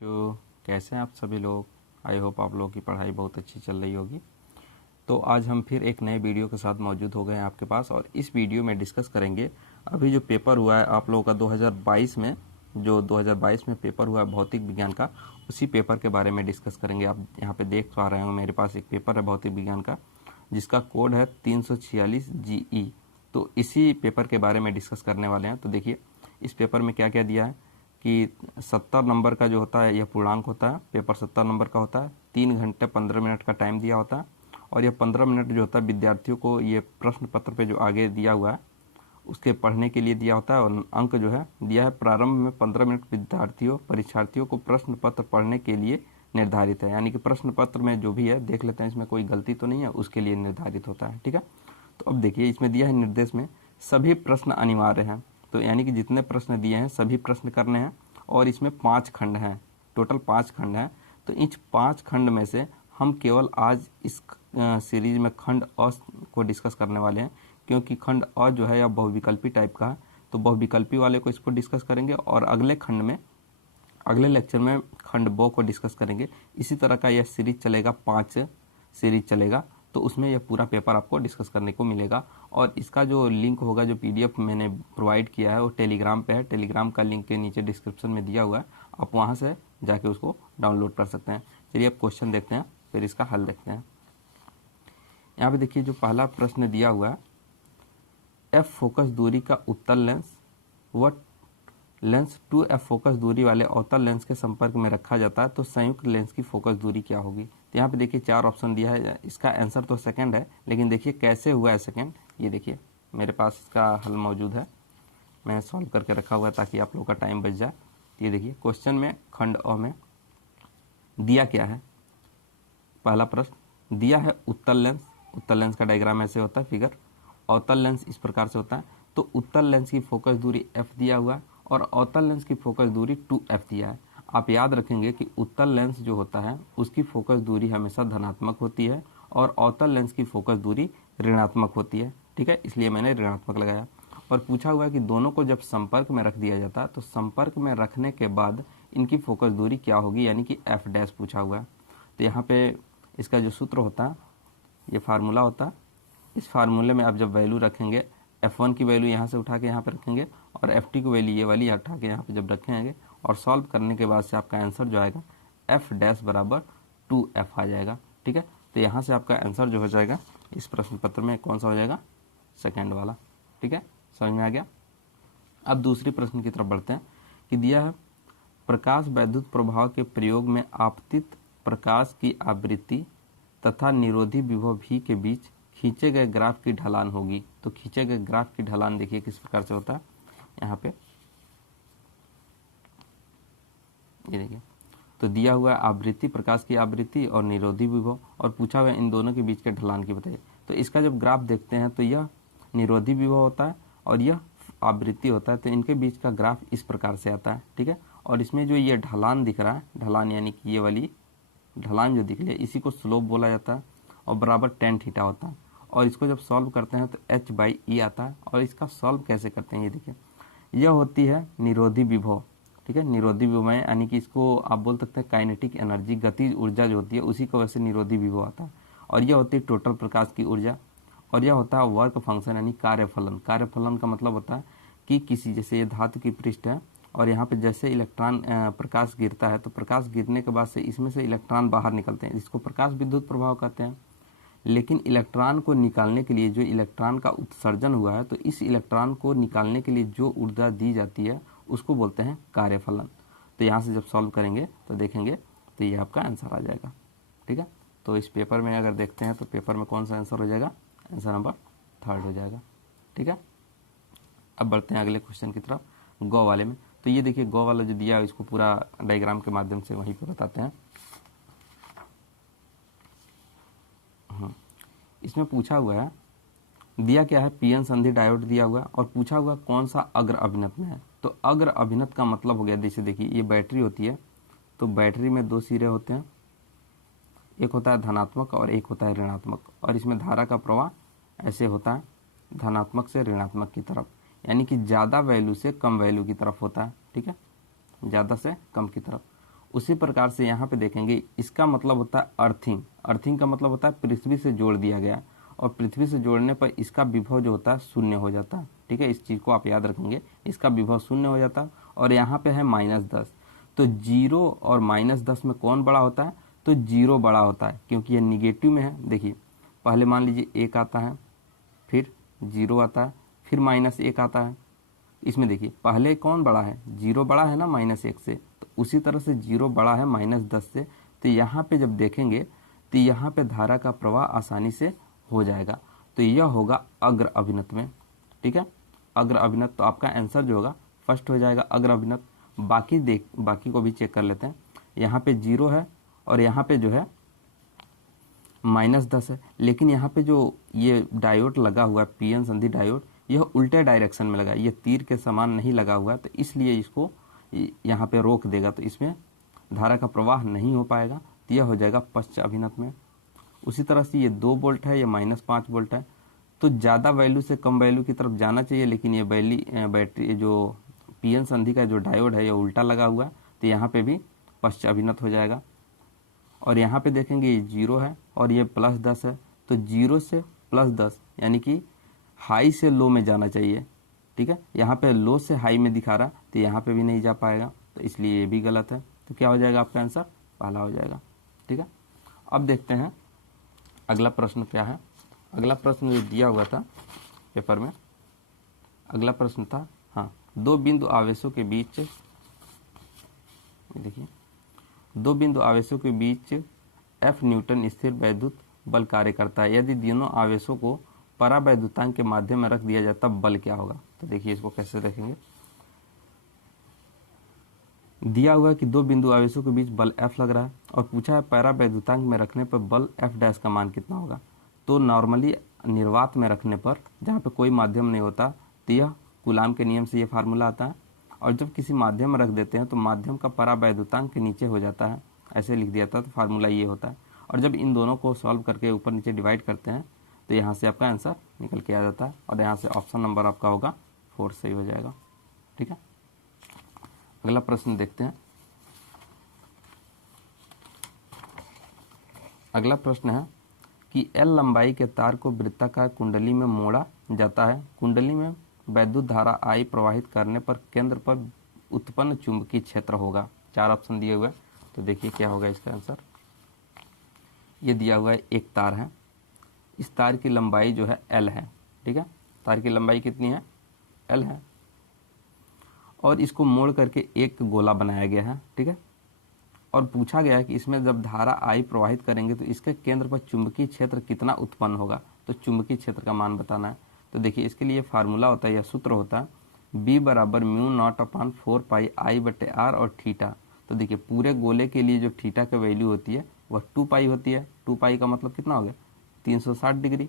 जो कैसे हैं आप सभी लोग। आई होप आप लोगों की पढ़ाई बहुत अच्छी चल रही होगी। तो आज हम फिर एक नए वीडियो के साथ मौजूद हो गए हैं आपके पास, और इस वीडियो में डिस्कस करेंगे अभी जो पेपर हुआ है आप लोगों का 2022 में, जो 2022 में पेपर हुआ है भौतिक विज्ञान का, उसी पेपर के बारे में डिस्कस करेंगे। आप यहाँ पे देख पा रहे हो मेरे पास एक पेपर है भौतिक विज्ञान का, जिसका कोड है 346 GE। तो इसी पेपर के बारे में डिस्कस करने वाले हैं। तो देखिए इस पेपर में क्या क्या दिया है कि 70 नंबर का जो होता है यह पूर्णांक होता है। पेपर 70 नंबर का होता है। 3 घंटे 15 मिनट का टाइम दिया होता है, और यह 15 मिनट जो होता है विद्यार्थियों को ये प्रश्न पत्र पे जो आगे दिया हुआ है उसके पढ़ने के लिए दिया होता है। और अंक जो है दिया है प्रारंभ में 15 मिनट परीक्षार्थियों को प्रश्न पत्र पढ़ने के लिए निर्धारित है। यानी कि प्रश्न पत्र में जो भी है देख लेते हैं इसमें कोई गलती तो नहीं है, उसके लिए निर्धारित होता है। ठीक है, तो अब देखिए इसमें दिया है निर्देश में सभी प्रश्न अनिवार्य हैं। तो यानी कि जितने प्रश्न दिए हैं सभी प्रश्न करने हैं, और इसमें 5 खंड हैं, टोटल 5 खंड हैं। तो इस 5 खंड में से हम केवल आज इस सीरीज में खंड अ को डिस्कस करने वाले हैं, क्योंकि खंड अ जो है यह बहुविकल्पी टाइप का है। तो बहुविकल्पी वाले को इसको डिस्कस करेंगे, और अगले खंड में अगले लेक्चर में खंड ब को डिस्कस करेंगे। इसी तरह का यह सीरीज चलेगा, 5 सीरीज चलेगा। तो उसमें यह पूरा पेपर आपको डिस्कस करने को मिलेगा। और इसका जो लिंक होगा, जो PDF मैंने प्रोवाइड किया है वो टेलीग्राम पे है। टेलीग्राम का लिंक के नीचे डिस्क्रिप्शन में दिया हुआ है, आप वहाँ से जाके उसको डाउनलोड कर सकते हैं। चलिए अब क्वेश्चन देखते हैं, फिर इसका हल देखते हैं। यहाँ पे देखिए जो पहला प्रश्न दिया हुआ है, F फोकस दूरी का उत्तल लेंस व लेंस 2F फोकस दूरी वाले अवतल लेंस के संपर्क में रखा जाता है तो संयुक्त लेंस की फोकस दूरी क्या होगी। तो यहाँ पे देखिए 4 ऑप्शन दिया है। इसका आंसर तो सेकंड है, लेकिन देखिए कैसे हुआ है सेकंड। ये देखिए मेरे पास इसका हल मौजूद है, मैंने सॉल्व करके रखा हुआ है ताकि आप लोगों का टाइम बच जाए। ये देखिए क्वेश्चन में खंड अ में दिया क्या है। पहला प्रश्न दिया है उत्तल लेंस। उत्तल लेंस का डायग्राम ऐसे होता है फिगर। अवतल लेंस इस प्रकार से होता है। तो उत्तल लेंस की फोकस दूरी F दिया हुआ है, और अवतल लेंस की फोकस दूरी 2F दिया है। आप याद रखेंगे कि उत्तल लेंस जो होता है उसकी फोकस दूरी हमेशा धनात्मक होती है, और अवतल लेंस की फोकस दूरी ऋणात्मक होती है। ठीक है, इसलिए मैंने ऋणात्मक लगाया। और पूछा हुआ है कि दोनों को जब संपर्क में रख दिया जाता है तो संपर्क में रखने के बाद इनकी फोकस दूरी क्या होगी, यानी कि F' पूछा हुआ है। तो यहाँ पे इसका जो सूत्र होता है, ये फार्मूला होता है। इस फार्मूले में आप जब वैल्यू रखेंगे, F1 की वैल्यू यहाँ से उठा के यहाँ पे रखेंगे, और F2 की वैल्यू ये वाली उठा के यहाँ पे जब रखेंगे, और सॉल्व करने के बाद से आपका आंसर जो आएगा F' बराबर 2F आ जाएगा। ठीक है, तो यहाँ से आपका आंसर जो हो जाएगा इस प्रश्न पत्र में कौन सा हो जाएगा, सेकेंड वाला। ठीक है, समझ में आ गया। अब दूसरी प्रश्न की तरफ बढ़ते हैं कि दिया है प्रकाश वैद्युत प्रभाव के प्रयोग में आपतित प्रकाश की आवृत्ति तथा निरोधी विभव V के बीच खींचे गए ग्राफ की ढलान होगी। तो खींचे गए ग्राफ की ढलान देखिए किस प्रकार से होता है। यहाँ पे ये देखिए, तो दिया हुआ है आवृत्ति, प्रकाश की आवृत्ति और निरोधी विभव, और पूछा हुआ है इन दोनों के बीच के ढलान की बताइए। तो इसका जब ग्राफ देखते हैं तो यह निरोधी विभव होता है और यह आवृत्ति होता है। तो इनके बीच का ग्राफ इस प्रकार से आता है। ठीक है, और इसमें जो ये ढलान दिख रहा है, ढलान यानी कि ये वाली ढलान जो दिख रही है, इसी को स्लोप बोला जाता है, और बराबर tan थीटा होता है। और इसको जब सॉल्व करते हैं तो H/E आता है। और इसका सॉल्व कैसे करते हैं, ये देखिए, यह होती है निरोधी विभव। ठीक है, निरोधी विभव में यानी कि इसको आप बोल सकते हैं काइनेटिक एनर्जी, गति ऊर्जा जो होती है उसी को वैसे निरोधी विभव आता है। और यह होती है टोटल प्रकाश की ऊर्जा, और यह होता है वर्क फंक्शन यानी कार्यफलन। कार्यफलन का मतलब होता है कि किसी, जैसे ये धातु की पृष्ठ है और यहाँ पे जैसे इलेक्ट्रॉन प्रकाश गिरता है तो प्रकाश गिरने के बाद से इसमें से इलेक्ट्रॉन बाहर निकलते हैं, जिसको प्रकाश विद्युत प्रभाव कहते हैं। लेकिन इलेक्ट्रॉन को निकालने के लिए जो इलेक्ट्रॉन का उत्सर्जन हुआ है, तो इस इलेक्ट्रॉन को निकालने के लिए जो ऊर्जा दी जाती है उसको बोलते हैं कार्यफलन। तो यहाँ से जब सॉल्व करेंगे तो देखेंगे तो ये आपका आंसर आ जाएगा। ठीक है, तो इस पेपर में अगर देखते हैं तो पेपर में कौन सा आंसर हो जाएगा, आंसर नंबर 3 हो जाएगा। ठीक है, अब बढ़ते हैं अगले क्वेश्चन की तरफ, गो वाले में। तो ये देखिए गो वाला जो दिया है इसको पूरा डायग्राम के माध्यम से वहीं पे बताते हैं। इसमें पूछा हुआ है, दिया क्या है, PN संधि डायोड दिया हुआ है, और पूछा हुआ कौन सा अग्र अभिनत में है। तो अग्र अभिनत का मतलब हो गया, जैसे देखिए ये बैटरी होती है, तो बैटरी में 2 सिरे होते हैं, एक होता है धनात्मक और एक होता है ऋणात्मक, और इसमें धारा का प्रवाह ऐसे होता है धनात्मक से ऋणात्मक की तरफ, यानी कि ज़्यादा वैल्यू से कम वैल्यू की तरफ होता है। ठीक है, ज़्यादा से कम की तरफ। उसी प्रकार से यहाँ पे देखेंगे, इसका मतलब होता है अर्थिंग। अर्थिंग का मतलब होता है पृथ्वी से जोड़ दिया गया, और पृथ्वी से जोड़ने पर इसका विभव जो होता है शून्य हो जाता है। ठीक है, इस चीज़ को आप याद रखेंगे, इसका विभव शून्य हो जाता है। और यहाँ पे है -10, तो 0 और -10 में कौन बड़ा होता है? तो 0 बड़ा होता है, क्योंकि ये निगेटिव में है। देखिए पहले मान लीजिए 1 आता है, फिर 0 आता है, फिर -1 आता है। इसमें देखिए पहले कौन बड़ा है? 0 बड़ा है ना -1 से, तो उसी तरह से 0 बड़ा है -10 से। तो यहाँ पे जब देखेंगे तो यहाँ पे धारा का प्रवाह आसानी से हो जाएगा। तो यह होगा अग्र अभिनत में। ठीक है, अग्र अभिनत। तो आपका आंसर जो होगा फर्स्ट हो जाएगा, अग्र अभिनत। बाकी को भी चेक कर लेते हैं। यहाँ पे 0 है और यहाँ पे जो है -10 है, लेकिन यहाँ पे जो ये डायोड लगा हुआ है, पीएन संधि डायोड, यह उल्टे डायरेक्शन में लगा है, ये तीर के समान नहीं लगा हुआ है, तो इसलिए इसको यहाँ पे रोक देगा, तो इसमें धारा का प्रवाह नहीं हो पाएगा। तो यह हो जाएगा पश्च अभिनत में। उसी तरह से ये 2 वोल्ट है, ये -5 वोल्ट है, तो ज़्यादा वैल्यू से कम वैल्यू की तरफ जाना चाहिए, लेकिन ये बैटरी जो पीएन संधि का जो डायोड है ये उल्टा लगा हुआ है, तो यहाँ पे भी पश्च अभिनत हो जाएगा। और यहाँ पे देखेंगे ये 0 है और ये +10 है, तो 0 से +10 यानी कि हाई से लो में जाना चाहिए। ठीक है, यहाँ पे लो से हाई में दिखा रहा, तो यहाँ पे भी नहीं जा पाएगा, तो इसलिए ये भी गलत है। तो क्या हो जाएगा आपका आंसर? पहला हो जाएगा। ठीक है, अब देखते हैं अगला प्रश्न क्या है। अगला प्रश्न जो दिया हुआ था पेपर में, अगला प्रश्न था, हाँ, 2 बिंदु आवेशों के बीच, देखिए 2 बिंदु आवेशों के बीच F न्यूटन स्थिर वैद्युत बल कार्य करता है। यदि दोनों आवेशों को परावैद्युतांक के माध्यम में रख दिया जाए तब बल क्या होगा? तो देखिए इसको कैसे देखेंगे। दिया हुआ है कि 2 बिंदु आवेशों के बीच बल F लग रहा है और पूछा है परावैद्युतांक में रखने पर बल F' का मान कितना होगा। तो नॉर्मली निर्वात में रखने पर, जहाँ पे कोई माध्यम नहीं होता, तो यह कूलाम के नियम से ये फार्मूला आता है। और जब किसी माध्यम में रख देते हैं तो माध्यम का परावैद्युतांक के नीचे हो जाता है, ऐसे लिख दिया था, तो फार्मूला ये होता है। और जब इन दोनों को सॉल्व करके ऊपर नीचे डिवाइड करते हैं तो यहाँ से आपका आंसर निकल के आ जाता है, और यहाँ से ऑप्शन नंबर आपका होगा 4 सही हो जाएगा। ठीक है, अगला प्रश्न देखते हैं। अगला प्रश्न है कि L लंबाई के तार को वृत्ताकार कुंडली में मोड़ा जाता है। कुंडली में वैद्युत धारा I प्रवाहित करने पर केंद्र पर उत्पन्न चुंबकीय क्षेत्र होगा। 4 ऑप्शन दिए हुए हैं, तो देखिए क्या होगा इसका आंसर। ये दिया हुआ है, एक तार है, इस तार की लंबाई जो है L है। ठीक है, तार की लंबाई कितनी है? L है, और इसको मोड़ करके एक गोला बनाया गया है। ठीक है, और पूछा गया है कि इसमें जब धारा I प्रवाहित करेंगे तो इसके केंद्र पर चुंबकीय क्षेत्र कितना उत्पन्न होगा। तो चुंबकीय क्षेत्र का मान बताना है। तो देखिए इसके लिए फार्मूला होता है या सूत्र होता है B = μ0/4 पाई I/r और थीटा। तो देखिए पूरे गोले के लिए जो थीटा की वैल्यू होती है वह 2 पाई होती है। 2 पाई का मतलब कितना हो गया? 360 डिग्री।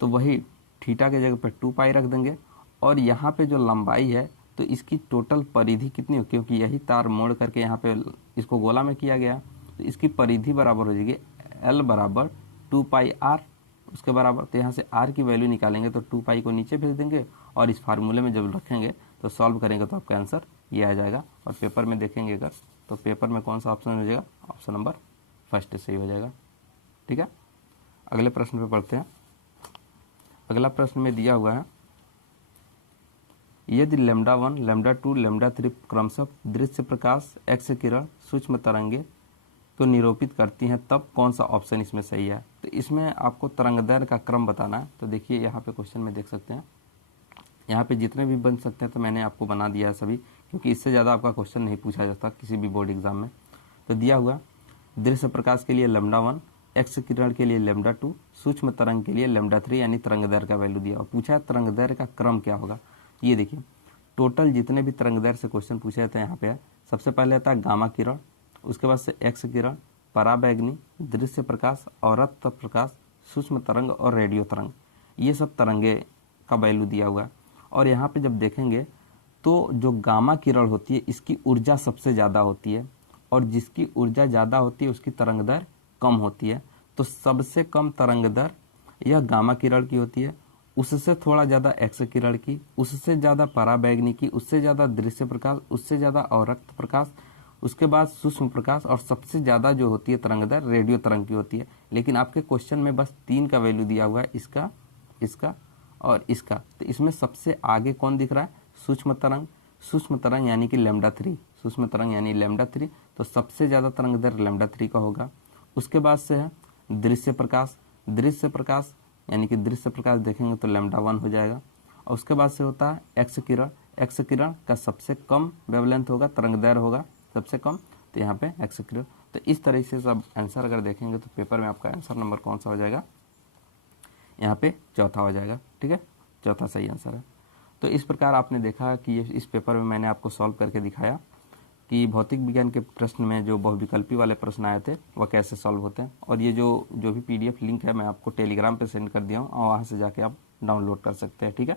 तो वही थीटा के जगह पर 2 पाई रख देंगे, और यहाँ पे जो लंबाई है तो इसकी टोटल परिधि कितनी हो, क्योंकि यही तार मोड़ करके यहाँ पे इसको गोला में किया गया, तो इसकी परिधि बराबर हो जाएगी L = 2 पाई r, उसके बराबर। तो यहाँ से r की वैल्यू निकालेंगे तो 2 पाई को नीचे भेज देंगे, और इस फार्मूले में जब रखेंगे तो सॉल्व करेंगे तो आपका आंसर ये आ जाएगा। और पेपर में देखेंगे अगर, तो पेपर में कौन सा ऑप्शन हो जाएगा? ऑप्शन नंबर फर्स्ट सही हो जाएगा। ठीक है, अगले प्रश्न पे पढ़ते हैं। अगला प्रश्न में दिया हुआ है, यदि λ1, λ2, λ3 क्रमशः दृश्य प्रकाश, एक्स किरण, सूक्ष्म तरंगे को निरूपित करती हैं, तब कौन सा ऑप्शन इसमें सही है? तो इसमें आपको तरंगदैर्घ्य का क्रम बताना है। तो देखिए यहाँ पे क्वेश्चन में देख सकते हैं, यहाँ पे जितने भी बन सकते हैं तो मैंने आपको बना दिया है सभी, क्योंकि इससे ज़्यादा आपका क्वेश्चन नहीं पूछा जाता किसी भी बोर्ड एग्जाम में। तो दिया हुआ दृश्य प्रकाश के लिए λ1, एक्स किरण के लिए λ2, सूक्ष्म तरंग के लिए λ3 यानी तरंगदैर्घ्य का वैल्यू दिया, और पूछा है तरंगदैर्घ्य का क्रम क्या होगा। ये देखिए टोटल जितने भी तरंगदैर्घ्य से क्वेश्चन पूछे जाते हैं यहाँ पे है, सबसे पहले आता है गामा किरण, उसके बाद से एक्स किरण, पराबैंगनी, दृश्य प्रकाश, औरत प्रकाश, सूक्ष्म तरंग और रेडियो तरंग। ये सब तरंगे का वैल्यू दिया हुआ है। और यहाँ पे जब देखेंगे तो जो गामा किरण होती है इसकी ऊर्जा सबसे ज़्यादा होती है, और जिसकी ऊर्जा ज़्यादा होती है उसकी तरंगदैर्घ्य कम होती है। तो सबसे कम तरंगदैर्घ्य यह गामा किरण की होती है, उससे थोड़ा ज़्यादा एक्स किरण की, उससे ज़्यादा पराबैंगनी की, उससे ज़्यादा दृश्य प्रकाश, उससे ज़्यादा अवरक्त प्रकाश, उसके बाद सूक्ष्म प्रकाश, और सबसे ज़्यादा जो होती है तरंगदैर्घ्य रेडियो तरंग की होती है। लेकिन आपके क्वेश्चन में बस 3 का वैल्यू दिया हुआ है, इसका, इसका और इसका। तो इसमें सबसे आगे कौन दिख रहा है? सूक्ष्म तरंग। सूक्ष्म तरंग यानी कि λ3, सूक्ष्म तरंग यानी λ3, तो सबसे ज़्यादा तरंगदैर्घ्य λ3 का होगा। उसके बाद से है दृश्य प्रकाश। दृश्य प्रकाश यानी कि दृश्य प्रकाश देखेंगे तो λ1 हो जाएगा। और उसके बाद से होता है एक्स किरण। एक्स किरण का सबसे कम वेवलेंथ होगा, तरंगदैर्घ्य होगा सबसे कम, तो यहाँ पे एक्स किरण। तो इस तरह से सब आंसर अगर देखेंगे तो पेपर में आपका आंसर नंबर कौन सा हो जाएगा? यहाँ पे चौथा हो जाएगा। ठीक है, चौथा सही आंसर है। तो इस प्रकार आपने देखा कि इस पेपर में मैंने आपको सॉल्व करके दिखाया कि भौतिक विज्ञान के प्रश्न में जो बहुविकल्पी वाले प्रश्न आए थे वह कैसे सॉल्व होते हैं। और ये जो भी PDF लिंक है मैं आपको टेलीग्राम पे सेंड कर दिया हूँ, और वहाँ से जाके आप डाउनलोड कर सकते हैं। ठीक है,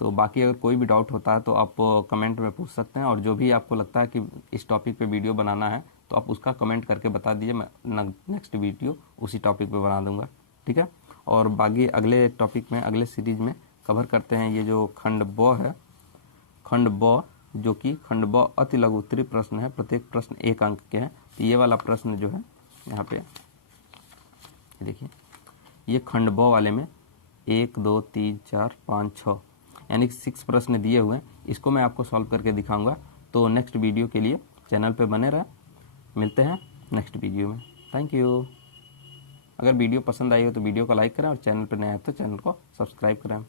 तो बाकी अगर कोई भी डाउट होता है तो आप कमेंट में पूछ सकते हैं, और जो भी आपको लगता है कि इस टॉपिक पे वीडियो बनाना है तो आप उसका कमेंट करके बता दीजिए, मैं नेक्स्ट वीडियो उसी टॉपिक पे बना दूंगा। ठीक है, और बाकी अगले टॉपिक में, अगले सीरीज में कवर करते हैं ये जो खंड ब है, खंड ब, जो कि खंड ब अति लघु उत्तरीय प्रश्न है, प्रत्येक प्रश्न 1 अंक के हैं। तो ये वाला प्रश्न जो है यहाँ पे देखिए, ये खंड ब वाले में 1 2 3 4 5 6 यानी कि 6 प्रश्न दिए हुए हैं। इसको मैं आपको सॉल्व करके दिखाऊंगा। तो नेक्स्ट वीडियो के लिए चैनल पे बने रहें, मिलते हैं नेक्स्ट वीडियो में। Thank you. अगर वीडियो पसंद आई हो तो वीडियो को लाइक करें, और चैनल पर नए हैं तो चैनल को सब्सक्राइब करें।